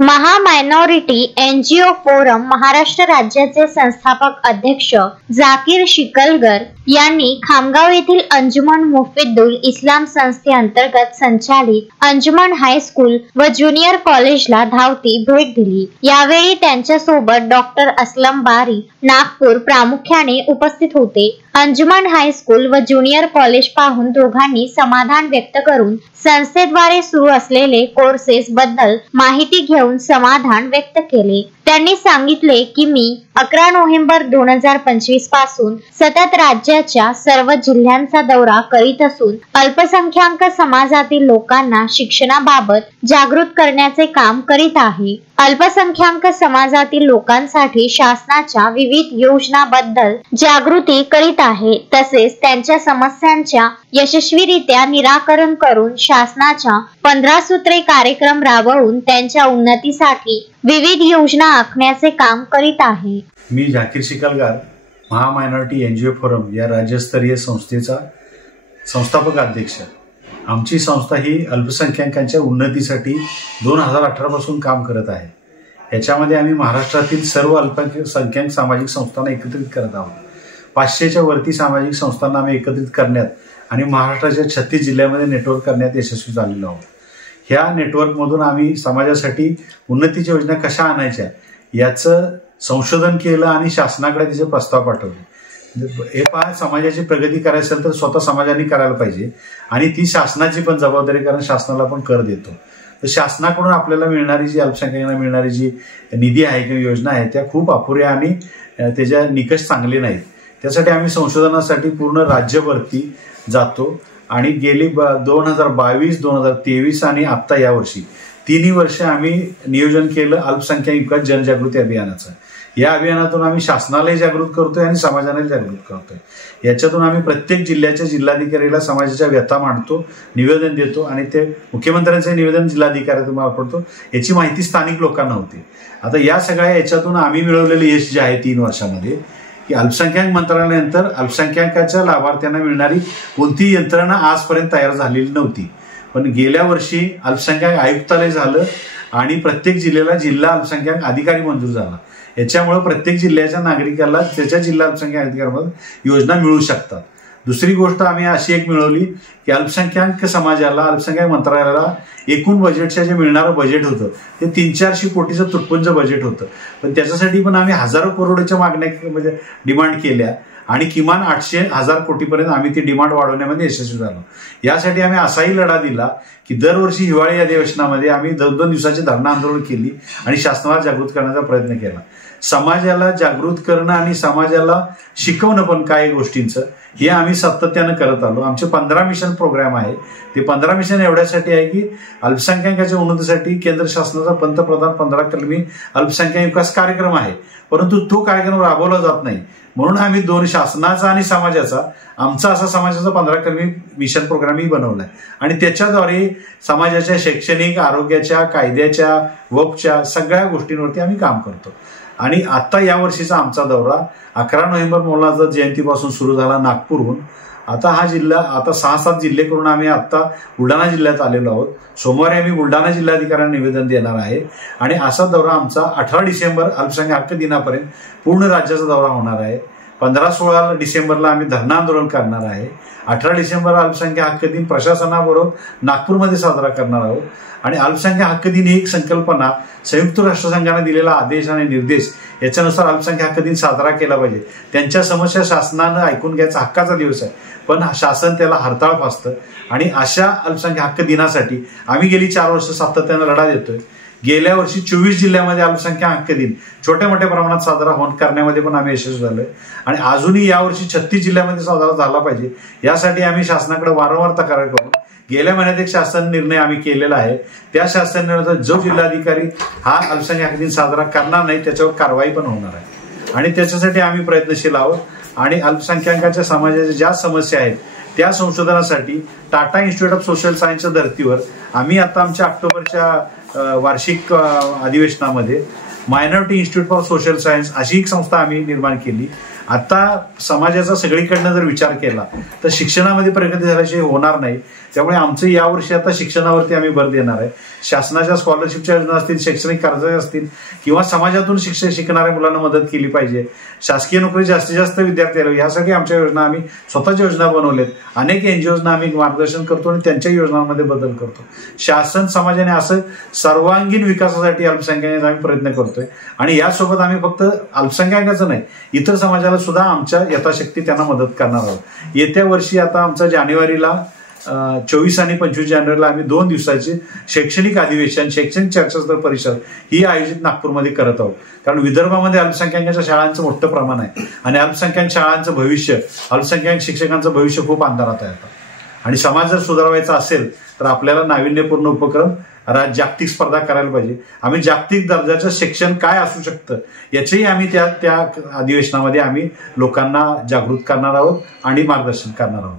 महामायनॉरिटी NGO forum Maharashtra राज्याचे संस्थापक अध्यक्ष जाकीर शिकलगर यांनी खामगाव येथील अंजुमन मुफिद्दुल इस्लाम संस्थेअंतर्गत संचालित अंजुमन हायस्कूल व ज्युनियर कॉलेजला धावती भेट दिली। यावेळी त्यांच्यासोबत डॉक्टर असलम बारी नागपूर प्रामुख्याने उपस्थित होते। अंजुमन हायस्कूल व ज्युनियर कॉलेज पाहून दोघांनी समाधान व्यक्त करून संस्थेद्वारे सुरू असलेले कोर्सेस बद्दल माहिती घेऊन समाधान व्यक्त केले। त्यांनी सांगितले की मी 11 नोव्हेंबर 2025 पासून सतत राज्याच्या सर्व जिल्ह्यांचा दौरा करीत असून अल्पसंख्याक समाजातील लोकांना शिक्षणाबाबत जागृत करण्याचे काम करीत आहे। अल्पसंख्याक समाजातील लोकांसाठी शासनाच्या विविध योजनांबद्दल जागृती करीत आहे। तसेच त्यांच्या समस्यांच्या यशस्वीरित्या निराकरण करून शासनाच्या 15 सूत्रे कार्यक्रम राबवून त्यांच्या उन्नतीसाठी विविध योजना आखण्याचे काम करीत आहे। मी जाकीर शिकलगर महामायनॉरिटी एनजीओ फोरम या राज्यस्तरीय संस्थेचा संस्थापक अध्यक्ष। आमची संस्था ही अल्पसंख्याकांच्या उन्नतीसाठी 2018 पासून काम करत आहे। याच्यामध्ये आम्ही महाराष्ट्रातील सर्व अल्पसंख्याक सामाजिक संस्थांना एकत्रित करत आहोत। 500च्या वरती सामाजिक संस्थांना आम्ही एकत्रित करण्यात आणि महाराष्ट्राच्या 36 जिल्ह्यामध्ये नेटवर्क करण्यात यशस्वी झालेलो आहोत। ह्या नेटवर्कमधून आम्ही समाजासाठी उन्नतीच्या योजना कशा आणायच्या याचं संशोधन केलं आणि शासनाकडे त्याचे प्रस्ताव पाठवले। हे पहा, समाजाची प्रगती करायची असेल तर स्वतः समाजाने करायला पाहिजे आणि ती शासनाची पण जबाबदारी, कारण शासनाला पण कर देतो। तर शासनाकडून आपल्याला मिळणारी जी अल्पसंख्याकांना मिळणारी जी निधी आहे किंवा योजना आहे त्या खूप अपुऱ्या आणि त्याच्या निकष चांगले नाहीत। त्यासाठी आम्ही संशोधनासाठी पूर्ण राज्यभरती जातो आणि गेली 2022, 2023 आणि आता यावर्षी 3 वर्ष आम्ही नियोजन केलं अल्पसंख्याक विकास जनजागृती अभियानाचं। या अभियानातून आम्ही शासनालाही जागृत करतोय आणि समाजालाही जागृत करतोय। याच्यातून आम्ही प्रत्येक जिल्ह्याच्या जिल्हाधिकाऱ्याला समाजाच्या व्यथा मांडतो, निवेदन देतो आणि ते मुख्यमंत्र्यांचे निवेदन जिल्हाधिकाऱ्यातून मार्फत याची माहिती स्थानिक लोकांना होते। आता या सगळ्या याच्यातून आम्ही मिळवलेले यश जे आहे 3 वर्षामध्ये की अल्पसंख्याक मंत्रालयानंतर अल्पसंख्याकाच्या लाभार्थ्यांना मिळणारी कोणतीही यंत्रणा आजपर्यंत तयार झालेली नव्हती। पण गेल्या वर्षी अल्पसंख्याक आयुक्तालय झालं आणि प्रत्येक जिल्ह्याला जिल्हा अल्पसंख्याक अधिकारी मंजूर झाला। याच्यामुळे प्रत्येक जिल्ह्याच्या नागरिकाला त्याच्या जिल्हा अल्पसंख्याक अधिकाऱ्यामध्ये योजना मिळू शकतात। दुसरी गोष्ट आम्ही अशी एक मिळवली की अल्पसंख्याक समाजाला, अल्पसंख्याक मंत्रालयाला एकूण बजेटच्या जे मिळणारं बजेट होतं ते 300-400 कोटीचं तुटपुंज बजेट होतं। पण त्याच्यासाठी पण आम्ही हजारो करोडच्या मागण्या म्हणजे डिमांड केल्या आणि किमान 800-1000 कोटीपर्यंत आम्ही ती डिमांड वाढवण्यामध्ये यशस्वी झालो। यासाठी आम्ही असाही लढा दिला की दरवर्षी हिवाळी अधिवेशनामध्ये आम्ही 2-2 दिवसाची धरणं आंदोलन केली आणि शासनाला जागृत करण्याचा प्रयत्न केला। समाजाला जागृत करणं आणि समाजाला शिकवणं पण काही गोष्टींचं हे आम्ही सातत्यानं करत आलो। आमचे 15 मिशन प्रोग्राम आहे। ते 15 मिशन एवढ्यासाठी आहे की अल्पसंख्याकांच्या उन्नतीसाठी केंद्र शासनाचा पंतप्रधान 15 कलमी अल्पसंख्याक विकास कार्यक्रम आहे, परंतु तो कार्यक्रम राबवला जात नाही। म्हणून आम्ही दोन शासनाचा आणि समाजाचा आमचा असा समाजाचा 15 कलमी मिशन प्रोग्रामही बनवलाय आणि त्याच्याद्वारे समाजाच्या शैक्षणिक, आरोग्याच्या, कायद्याच्या, वक्फच्या सगळ्या गोष्टींवरती आम्ही काम करतो। आणि आता या वर्षीचा आमचा दौरा 11 नोव्हेंबर मौलाना जयंतीपासून सुरू झाला नागपूरहून। आता हा जिल्हा आता 6-7 जिल्हे करून आम्ही आता बुलढाणा जिल्ह्यात आलेलो आहोत। सोमवारी आम्ही बुलढाणा जिल्हाधिकाऱ्यांना निवेदन देणार आहे आणि असा दौरा आमचा 18 डिसेंबर अल्पसंख्याक हक्क दिनापर्यंत पूर्ण राज्याचा दौरा होणार आहे। 15-16 डिसेंबरला आम्ही धरणं आंदोलन करणार आहे। 18 डिसेंबर अल्पसंख्याक हक्क दिन प्रशासनाबरोबर नागपूरमध्ये साजरा करणार आहोत आणि अल्पसंख्याक हक्क दिन ही एक संकल्पना संयुक्त राष्ट्रसंघाने दिलेला आदेश आणि निर्देश याच्यानुसार अल्पसंख्याक हक्क दिन साजरा केला पाहिजे। त्यांच्या समस्या शासनानं ऐकून घ्यायचा हक्काचा दिवस आहे, पण शासन त्याला हरताळ फासतं आणि अशा अल्पसंख्याक हक्क दिनासाठी आम्ही गेली 4 वर्ष सातत्यानं लढा देतोय। गेल्या वर्षी 24 जिल्ह्यामध्ये अल्पसंख्याक हक्क दिन छोट्या मोठ्या प्रमाणात साजरा करण्यामध्ये पण आम्ही यशस्वी झालोय आणि अजूनही यावर्षी 36 जिल्ह्यामध्ये साजरा झाला पाहिजे यासाठी आम्ही शासनाकडे वारंवार तक्रार करून गेल्या महिन्यात एक शासन निर्णय आम्ही केलेला आहे। त्या शासन निर्णयाचा जो जिल्हाधिकारी हा अल्पसंख्याक दिन साजरा करणार नाही त्याच्यावर कारवाई पण होणार आहे आणि त्याच्यासाठी आम्ही प्रयत्नशील आहोत आणि अल्पसंख्याकांच्या समाजाच्या ज्या समस्या आहेत त्या संशोधनासाठी टाटा इन्स्टिट्यूट ऑफ सोशल सायन्सच्या धर्तीवर आम्ही आता आमच्या ऑक्टोबरच्या वार्षिक अधिवेशनामध्ये minority institute for social science अशी एक संस्था आम्ही निर्माण केली आता समाजाचा सगळीकडनं जर विचार केला तर शिक्षणामध्ये प्रगती झाल्याशिवाय होणार नाही. त्यामुळे आमचं यावर्षी आता शिक्षणावरती आम्ही भर देणार आहे. शासनाच्या स्कॉलरशिपच्या योजना असतील, शैक्षणिक कर्ज असतील किंवा समाजातून शिकणाऱ्या मुलांना मदत केली पाहिजे. शासकीय नोकरी जास्तीत जास्त विद्यार्थी यावे यासाठी आमच्या योजना आम्ही स्वतःच्या योजना बनवल्यात. अनेक एनजीओजना आम्ही मार्गदर्शन करतो आणि त्यांच्या योजनांमध्ये बदल करतो. शासन समाजाने असं सर्वांगीण विकासासाठी अल्पसंख्याकांचा आम्ही प्रयत्न करतोय आणि यासोबत आम्ही फक्त अल्पसंख्याकांचं नाही, इतर समाजाला सुद्धा आमच्या यथाशक्ती त्यांना मदत करणार आहोत. येत्या वर्षी आता आमचा जानेवारीला 24 आणि 25 जानेवारीला आम्ही 2 दिवसाची शैक्षणिक अधिवेशन, शैक्षणिक चर्चासत्र परिषद ही आयोजित नागपूरमध्ये करत आहोत. कारण विदर्भामध्ये अल्पसंख्याकांच्या शाळांचं मोठं प्रमाण आहे आणि अल्पसंख्याक शाळांचं भविष्य, अल्पसंख्याक शिक्षकांचं भविष्य खूप अंधारात आहे. आणि समाज जर सुधारायचा असेल तर आपल्याला नाविन्यपूर्ण उपक्रम, जागतिक स्पर्धा करायला पाहिजे. आम्ही जागतिक दर्जाचं शिक्षण काय असू शकतं याचेही आम्ही त्या अधिवेशनामध्ये आम्ही लोकांना जागृत करणार आहोत आणि मार्गदर्शन करणार आहोत.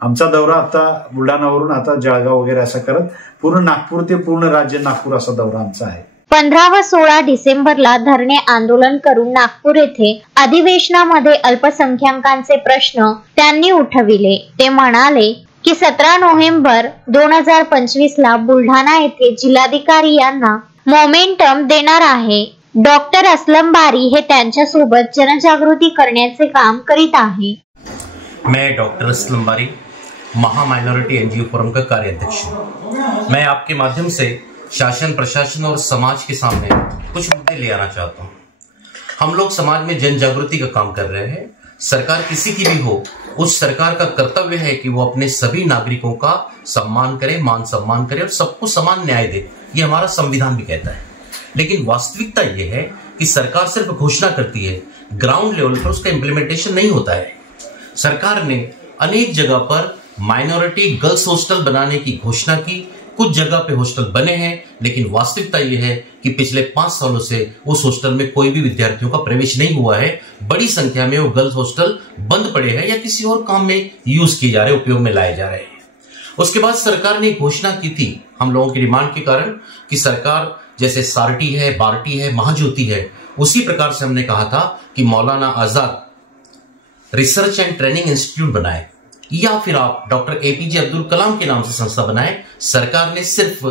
आमचा दौरा आता बुलढाणावरून आता जळगाव वगैरे असं करत पूर्ण नागपूर ते पूर्ण राज्य नागपूर असा दौरा आमचा आहे. 15 व 16 डिसेंबरला धरणे आंदोलन करून नागपूर येथे अधिवेशनामध्ये अल्पसंख्याकांचे प्रश्न त्यांनी उठविले. ते म्हणाले की 17 नोव्हेंबर 2025 ला बुलढाणा येथे जिल्हाधिकारी यांना मोमेंटम देणार आहे. डॉक्टर असलम बारी हे त्यांच्यासोबत जनजागृती करण्याचे काम करीत आहे. मैं डॉक्टर असलम बारी, महा माइनॉरिटी एनजीओ फोरम का कार्याध्यक्ष हूँ. मैं आपके माध्यम से शासन, प्रशासन और समाज के सामने कुछ मुद्दे ले आना चाहता हूँ. हम लोग समाज में जन जागृति का काम कर रहे हैं. सरकार किसी की भी हो, उस सरकार का कर्तव्य है कि वो अपने सभी नागरिकों का सम्मान करे, मान सम्मान करे और सबको समान न्याय दे. ये हमारा संविधान भी कहता है. लेकिन वास्तविकता ये है कि सरकार सिर्फ घोषणा करती है, ग्राउंड लेवल पर उसका इम्प्लीमेंटेशन नहीं होता है. सरकार ने अनेक जगह पर माइनॉरिटी गर्ल्स हॉस्टल बनाने की घोषणा की. कुछ जगह पे हॉस्टल बने हैं, लेकिन वास्तविकता यह है कि पिछले 5 सालों से उस हॉस्टल में कोई भी विद्यार्थियों का प्रवेश नहीं हुआ है. बड़ी संख्या में वो गर्ल्स हॉस्टल बंद पड़े हैं या किसी और काम में यूज किए जा रहे, उपयोग में लाए जा रहे हैं. उसके बाद सरकार ने घोषणा की थी हम लोगों की डिमांड के कारण कि सरकार जैसे सारटी है, बार्टी है, महाज्योति है, उसी प्रकार से हमने कहा था कि Maulana Azad research and training institute बनाए या फिर आप डॉक्टर एपीजे अब्दुल कलाम के नाम से संस्था बनाए. सरकार ने सिर्फ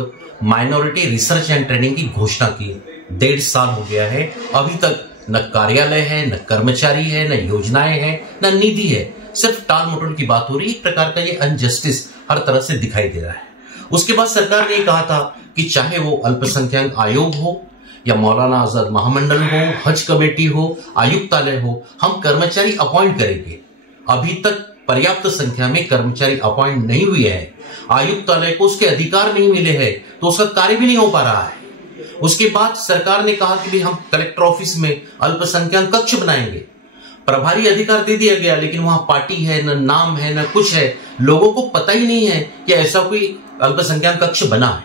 माइनॉरिटी रिसर्च एंड ट्रेनिंग की घोषणा की. 1.5 साल हो गया है, अभी तक न कार्यालय है, न कर्मचारी है, न योजनाएं हैं, न निधि है. सिर्फ टाल मटोल की बात हो रही. एक प्रकार का ये अनजस्टिस हर तरह से दिखाई दे रहा है. उसके बाद सरकार ने कहा था कि चाहे वो अल्पसंख्यक आयोग हो या मौलाना आजाद महामंडल हो, हज कमेटी हो, आयुक्तालय हो, हम कर्मचारी अपॉइंट करेंगे. अभी तक पर्याप्त संख्या में कर्मचारी अपॉइंट नहीं हुए हैं. आयुक्तालय को उसके अधिकार नहीं मिले हैं, तो उसका कार्य भी नहीं हो पा रहा है. उसके बाद सरकार ने कहा कि भाई हम कलेक्टर ऑफिस में अल्पसंख्यक कक्ष बनाएंगे. प्रभारी अधिकार दे दिया गया, लेकिन वहां पार्टी है, न नाम है, न कुछ है. लोगों को पता ही नहीं है कि ऐसा कोई अल्पसंख्यक कक्ष बना है.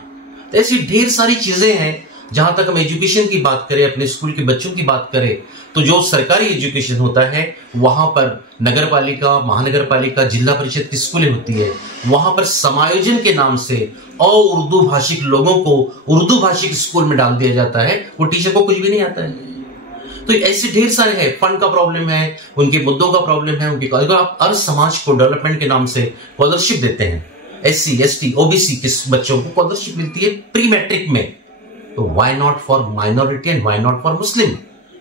तो ऐसी ढेर सारी चीजें हैं. जहां तक हम एजुकेशन की बात करें, अपने स्कूल के बच्चों की बात करें, तो जो सरकारी एजुकेशन होता है वहां पर नगर पालिका, महानगर पालिका, जिला परिषद की स्कूलें होती है. वहां पर समायोजन के नाम से उर्दू भाषिक लोगों को उर्दू भाषिक स्कूल में डाल दिया जाता है. वो टीचर को कुछ भी नहीं आता है. तो ऐसे ढेर सारे हैं. फंड का प्रॉब्लम है, उनके मुद्दों का प्रॉब्लम है. उनके अगर आप हर समाज को डेवलपमेंट के नाम से स्कॉलरशिप देते हैं, SC, ST, OBC के बच्चों को स्कॉलरशिप मिलती है प्री मैट्रिक में, तो व्हाई नॉट फॉर माइनॉरिटी एंड व्हाई नॉट फॉर मुस्लिम.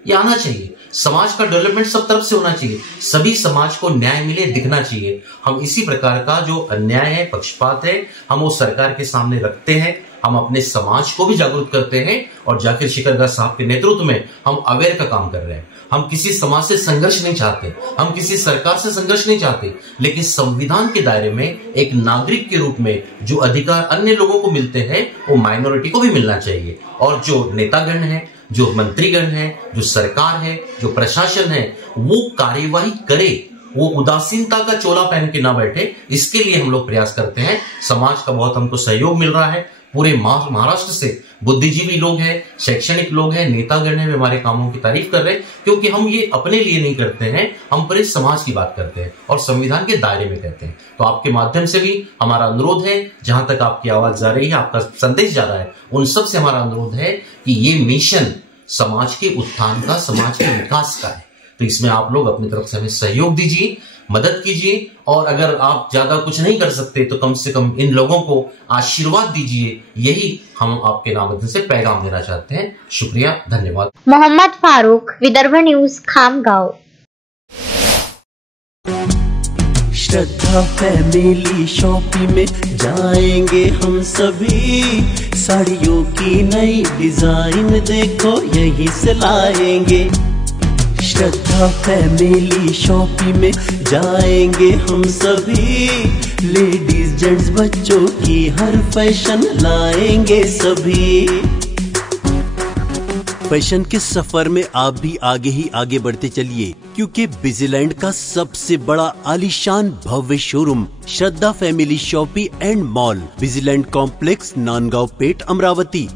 ये आना चाहिए. समाज का डेवलपमेंट सब तरफ से होना चाहिए. सभी समाज को न्याय मिले, दिखना चाहिए. हम इसी प्रकार का जो अन्याय है, पक्षपात है, हम वो सरकार के सामने रखते हैं. हम अपने समाज को भी जागरूक करते हैं और जाकिर शिकलगर साहब के नेतृत्व में हम अवेयर का काम कर रहे हैं. हम किसी समाज से संघर्ष नहीं चाहते, हम किसी सरकार से संघर्ष नहीं चाहते, लेकिन संविधान के दायरे में एक नागरिक के रूप में जो अधिकार अन्य लोगों को मिलते हैं वो माइनॉरिटी को भी मिलना चाहिए. और जो नेतागण है, जो मंत्रीगण है, जो सरकार है, जो प्रशासन है, वो कार्यवाही करे, वो उदासीनता का चोला पहन के ना बैठे. इसके लिए हम लोग प्रयास करते हैं. समाज का बहुत हमको सहयोग मिल रहा है. पूरे महाराष्ट्र से बुद्धिजीवी लोग हैं, शैक्षणिक लोग हैं, नेतागण हैं, वे हमारे कामों की तारीफ कर रहे हैं. क्योंकि हम ये अपने लिए नहीं करते हैं, हम पूरे समाज की बात करते हैं और संविधान के दायरे में करते हैं. तो आपके माध्यम से भी हमारा अनुरोध है, जहां तक आपकी आवाज जा रही है, आपका संदेश जा रहा है, उन सब से हमारा अनुरोध है कि ये मिशन समाज के उत्थान का, समाज के विकास का है. तो इसमें आप लोग अपनी तरफ से हमें सहयोग दीजिए, मदद कीजिए, और अगर आप ज्यादा कुछ नहीं कर सकते तो कम से कम इन लोगों को आशीर्वाद दीजिए। यही हम आपके नाम से पैगाम देना चाहते हैं। शुक्रिया, धन्यवाद। मोहम्मद फारूक, विदर्भ न्यूज, खामगांव। श्रद्धा फैमिली शॉपिंग में जाएंगे हम सभी, साड़ियों की नई डिजाइन देखो यहीं से लाएंगे। श्रद्धा फैमिली शॉपिंग में जाएंगे हम सभी, लेडीज जेंट्स बच्चों की हर फैशन लाएंगे सभी। फैशन के सफर में आप भी आगे ही आगे बढ़ते चलिए, क्योंकि बिजीलैंड का सबसे बड़ा आलीशान भव्य showroom Shraddha family shopping and mall, Busyland complex, Nandgaon Peth, Amravati.